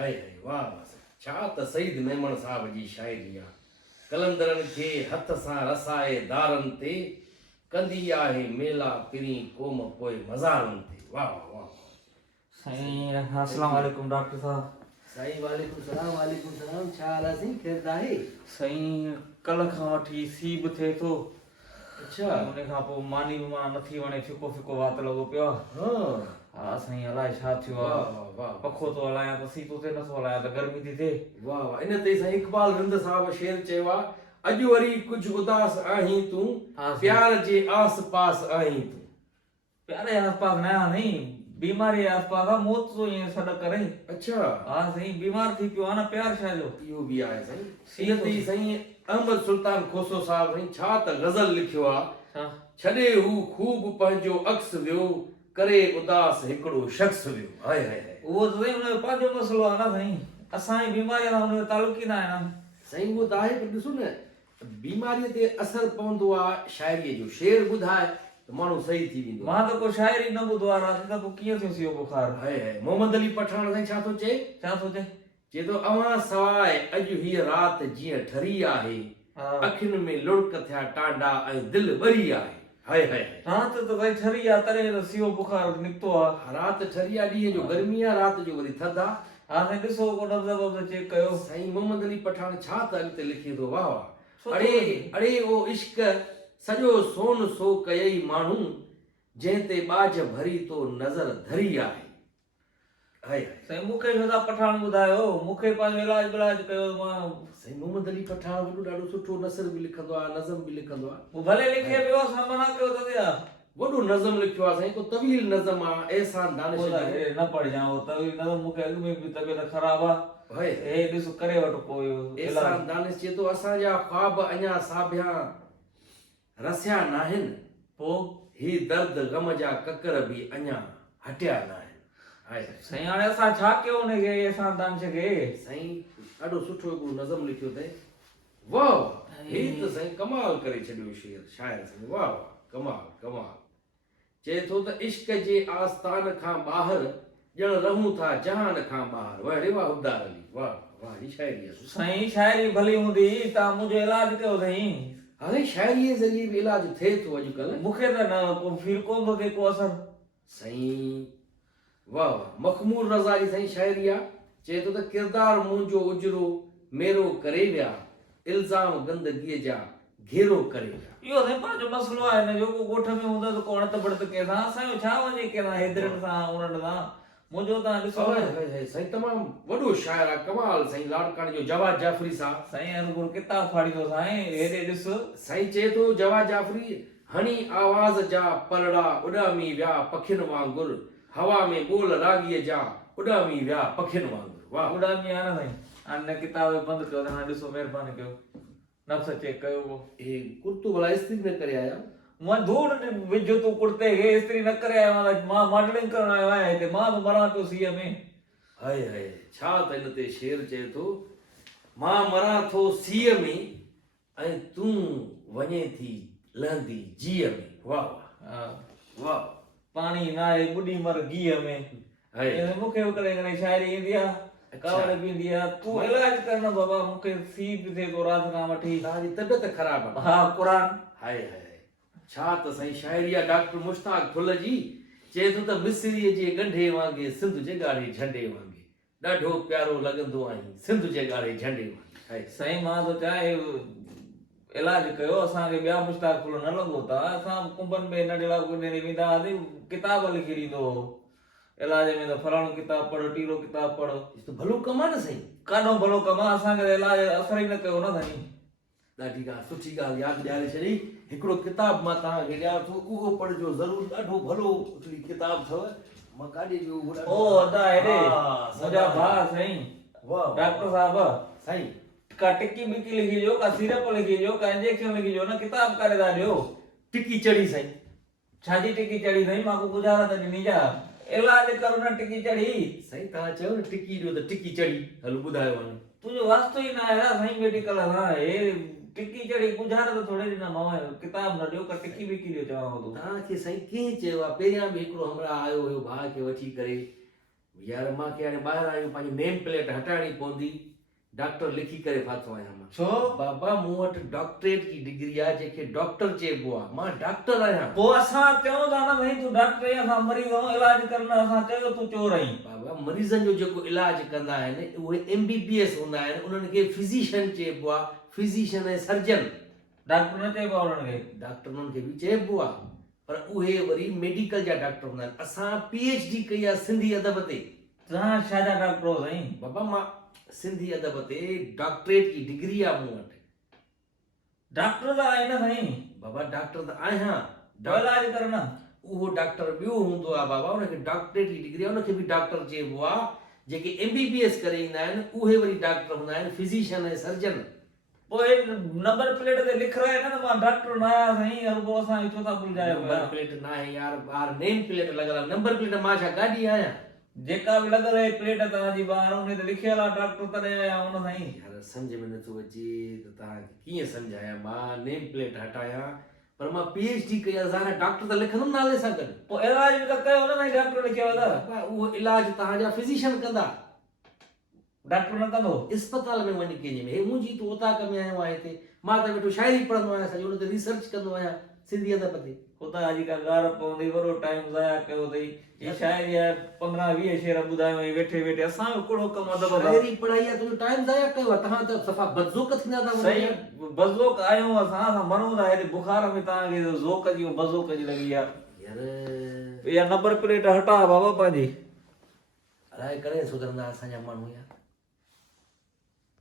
हाय हाय वाह वाह छा त सईद मेमण साहब जी शाइरी आहे कलंदरनि खे हथ सां रसाए दारनि ते कंदी आहे मेला पिरी क़ौम पोइ मज़ारनि ते वाह वाह वाह साईं अस्सलाम वालेकुम डॉक्टर साहब। साईं वालेकुम सलाम छा हाल आहे साईं ख़ैर आहे साईं कल खां वठी सीब थिए थो। अच्छा उन खां पोइ मानी बि मां नथी वणे फिको फिको वात लॻो पियो आहे। हाँ हा साईं अलाए छा थियो वाह आहे। वाह वाह पखो थो हलायां त सीतो थिए नथो हलायां त गर्मी थी थिए। वाह वाह इन ते साईं इकबाल रिंद साहब शेर चयो आहे अॼु वरी कुझु उदास आहीं तूं हाँ, प्यार जे आस पास आहीं तूं प्यारे आसपास न आहियां नहीं बीमारी जे आसपास आहे मौत थो ईअं सॾु करे। अच्छा हा साईं बीमार थी पियो आहे न प्यार छा जो। इहो बि आहे साईं इन ते साईं अहमद सुल्तान खोसो साहब साईं छा त गज़ल लिखियो आहे छा छॾे हू खूब पंहिंजो अक्स वियो करे उदास हिकिड़ो शख़्स वियो हाय हाय हाय उहो त साईं हुनजो पंहिंजो मसइलो आहे न साईं असांजी बीमारी सां हुनजो तालुक ई न आहे न। साईं उहो त आहे पर ॾिसो न बीमारीअ ते असरु पवंदो आहे शाइरीअ जो शेर ॿुधाए त माण्हू सही थी वेंदो मां त को शाइरी न ॿुधो आहे राति त पोइ कीअं थियो सी बुखार। हाय हाय मोहम्मद अली पठान साईं छा थो चए छा थो चए चए थो अवां सवाइ अॼु हीअ राति जीअं ठरी आहे हा अखियुनि में लुड़क थिया टांडा ऐं दिलि ॿरी आहे हाय हाय हाय राति त भई ठरी आहे तॾहिं त सीओ बुखार निकितो आहे। राति ठरी आहे ॾींहं जो गर्मी आहे राति जो वरी थधि आहे हा साईं ॾिसो को नब्ज़ चेक कयो। साईं मोहम्मद अली पठान छा त अॻिते लिखे थो वाह वाह सुठो अड़े लिखे। अड़े ओ इश्क सॼो सोन सो कयई माण्हू जंहिं ते बाज भरी तो नज़र धरी आहे हाय हाय साईं मूंखे छो था पठान ॿुधायो मूंखे पंहिंजो इलाज कयो मां। साईं मोहम्मद अली पठान वॾो ॾाढो सुठो नसर बि लिखंदो आहे नज़म बि लिखंदो आहे वो भले लिखे पियो असां मना कयो त दिया वॾो नज़म लिखियो आहे साईं को तवील नज़म आहे एहसान दानिश जो न पढ़जां वो तभी न मूंखे अॻु में बि तबियत ख़राब आहे। हाय हे ॾिस करे वठो पोइ एहसान दानिश चए थो असांजा ख्वाब अञा साबिया रसिया नाहिनि पोइ ही दर्द गम जा ककर बि अञा हटिया न आहिनि हाय साईं हाणे असां छा कयो हुनखे असां दानिश खे। साईं ॾाढो सुठो हिकिड़ो नज़म लिखियो अथई वाह वाह ही त साईं कमाल करे छॾियो शेर शाइर साईं वाह वाह कमाल कमाल चए थो त इश्क जे आस्थान खां ॿाहिरि ॼण रहूं था जहान खां ॿाहिरि वाह रे वाह हुब्दार अली वाह वाह ही शाइरी आहे साईं शाइरी भली हूंदी तव्हां मुंहिंजो इलाज कयो अथई। हाणे शाइरीअ ज़रिए बि इलाज थिए थो अॼुकल्ह मूंखे त न को फील कोन थो थिए को असर। साईं वाह वाह मखमूर रज़ा जी साईं शाइरी आहे चए थो त किरदार मुंहिंजो उजरो मेरो करे विया इल्ज़ाम गंदगीअ जा घेरो करे विया इहो साईं पंहिंजो मसइलो आहे न जेको ॻोठ में हूंदो त को अणत बड़त कंहिंसां असांजो छा वञे कंहिंसां हेदरनि सां उन्हनि सां मुंहिंजो तव्हां ॾिसो हाय न हाय हाय साईं तमामु वॾो शाइर आहे कमाल साईं लाड़काणे जो जवाद जाफ़री साहब साईं अनुपुर किताब फाड़ींदो साईं हेॾे ॾिस साईं चए थो जवाद जाफ़री हणी आवाज़ जा पलड़ा उॾामी विया पखियुनि वांगुरु हवा में ॿोल रागीअ जा उॾामी विया पखियुनि वांगुरु वाह उॾामी आहे न साईं हाणे न किताब बंदि कयो हाणे ॾिसो महिरबानी कयो नफ़्स चेक कयो को हे कुर्तो भला इस्त्री न करे आया मां धूड़ विझो तूं कुर्ते खे इस्त्री न करे आयो आहियां मां मॉडलिंग करण आयो आहियां हिते मां बि मरां पियो सीअ में। हाय हाय छा त हिन ते शेर चए थो मां मरां थो सीअ में ऐं तूं वञे थी लहंदी जीअ में वाह हा वाह पाणी न आहे ॿुॾी मर गीह में हाय मूंखे बि कॾहिं कॾहिं शाइरी ईंदी आहे कावड़ बि ईंदी आहे तूं इलाज कर न बाबा मूंखे सी बि थिए थो राति खां वठी तव्हांजी तबियत ख़राबु आहे हा क़ुर हाय हाय छा त साईं शाइरी आहे डॉक्टर मुश्ताक फुल जी चए थो त मिस्रीअ जे ॻंढे वांगे सिंध जे ॻाढ़े झंडे वांगे ॾाढो प्यारो लॻंदो आहीं सिंध जे ॻाढ़े झंडे वांगे हाय साईं मां त चाहे इलाज कयो असांखे ॿिया मुश्ताक फुल न लॻो था असां कुंभनि में नंढे लाइ वेंदा हुआसीं किताब लिखी ॾींदो हो इलाज में त फलाणो किताब पढ़ टीरो किताब पढ़ त भलो कमु आहे न साईं काॾो भलो कमु आहे असांखे इलाज असर ई न कयो न साईं। ॾाढी ॻाल्हि सुठी ॻाल्हि यादि ॾियारे छॾी हिकिड़ो किताब मां तव्हांखे ॾियां थो उहो पढ़िजो ज़रूरु ॾाढो भलो हिकिड़ी किताब अथव मां काॾे वियो हुओ ओ अदा हेॾे हा, मुंहिंजा भाउ साईं वाह डॉक्टर साहब साईं का टिक्की बिक्की लिखी ॾियो का सीरप लिखी ॾियो का इंजेक्शन लिखी ॾियो न किताब करे था ॾियो। टिकी चढ़ी साईं छाजी टिकी चढ़ी साईं मां को गुज़ारा त ॾिनी जा इलाज करो न टिकी चढ़ी साईं तव्हां चयो न टिकी ॾियो त टिकी चढ़ी हलो ॿुधायो वञो तुंहिंजो वास्तो ई न आहे साईं मेडिकल सां हे टिकी चढ़ी गुज़ारा त थोरे ॾिना मां किताब न ॾियो का टिकी बिक्की ॾियो चवां थो तव्हांखे साईं कीअं चयो आहे पहिरियां बि हिकिड़ो हमरा आयो हुयो भाउ खे वठी करे यार मूंखे हाणे ॿाहिरि आयूं पंहिंजी नेम प्लेट हटाइणी पवंदी डॉक्टर लिखी करे फाथो आहियां मां छो बाबा मूं वटि डॉक्टरेट जी डिग्री आहे जेके डॉक्टर चइबो आहे मां डॉक्टर आहियां पोइ असां चऊं था न भई तूं डॉक्टर आहीं असां मरीज़ जो इलाज करण असां चयो तूं चोर आहीं बाबा मरीज़नि जो जेको इलाज कंदा आहिनि उहे MBBS हूंदा आहिनि उन्हनि खे फिज़िशियन चइबो आहे फिज़िशियन ऐं सर्जन डॉक्टर न चइबो आहे उन्हनि खे डॉक्टर उन्हनि खे बि चइबो आहे पर उहे वरी मेडिकल जा डॉक्टर हूंदा आहिनि असां PhD कई आहे सिंधी अदब ते तव्हां छा जा डॉक्टर हो साईं बाबा मां सिंधी अदब ते डॉक्टरेट जी डिग्री आहे मूं वटि डॉक्टर त आहे न साईं बाबा डॉक्टर त आहियां तो इलाज करण उहो डॉक्टर ॿियो हूंदो आहे बाबा उनखे डॉक्टरेट जी डिग्री आहे उनखे बि डॉक्टर चइबो आहे जेके MBBS करे ईंदा आहिनि उहे वरी डॉक्टर हूंदा आहिनि फिज़िशियन ऐं सर्जन पोइ नंबर प्लेट ते लिखराए न त मां डॉक्टर न आहियां साईं अरुगो असां छो था भुलिजायो नंबर प्लेट न आहे यार ॿार नेम प्लेट लॻल आहे नंबर प्लेट मां छा गाॾी आहियां जेका बि लॻल आहे प्लेट तव्हांजी ॿाहिरि उन ते लिखियल आहे डॉक्टर तॾहिं आया हुन साईं यार सम्झ में नथो अचे त तव्हांखे कीअं सम्झायां मां नेम प्लेट हटायां पर मां PhD कई आहे ज़ाहिर डॉक्टर त लिखंदुमि नाले सां गॾु पोइ इलाज बि त कयो न साईं डॉक्टर लिखियो त बाबा उहो इलाज तव्हांजा फिज़िशियन कंदा डॉक्टर न कंदो इस्पताल में वञी कंहिंजे में हे मुंहिंजी तूं उताक में आयो आहे हिते मां त वेठो शाइरी पढ़ंदो आहियां सॼो हुन ते रिसर्च कंदो आहियां सिंधी अदब ते हुतां जी का ॻाल्हि पवंदी वॾो टाइम ज़ाया कयो अथई ही शाइरी आहे 15-20 शेर ॿुधायो ऐं वेठे वेठे असां बि कहिड़ो कमु अदब आहे शाइरी पढ़ाई आहे तुंहिंजो टाइम ज़ाया कयो आहे तव्हां त सफ़ा बदज़ोक थींदा था सही बज़ोक आहियूं असां मरूं था हेॾे बुखार में तव्हांखे ज़ोक जी बज़ोक जी लॻी आहे यार इहा नंबर प्लेट हटा बाबा पंहिंजी अलाए करे सुधरंदा असांजा माण्हू यार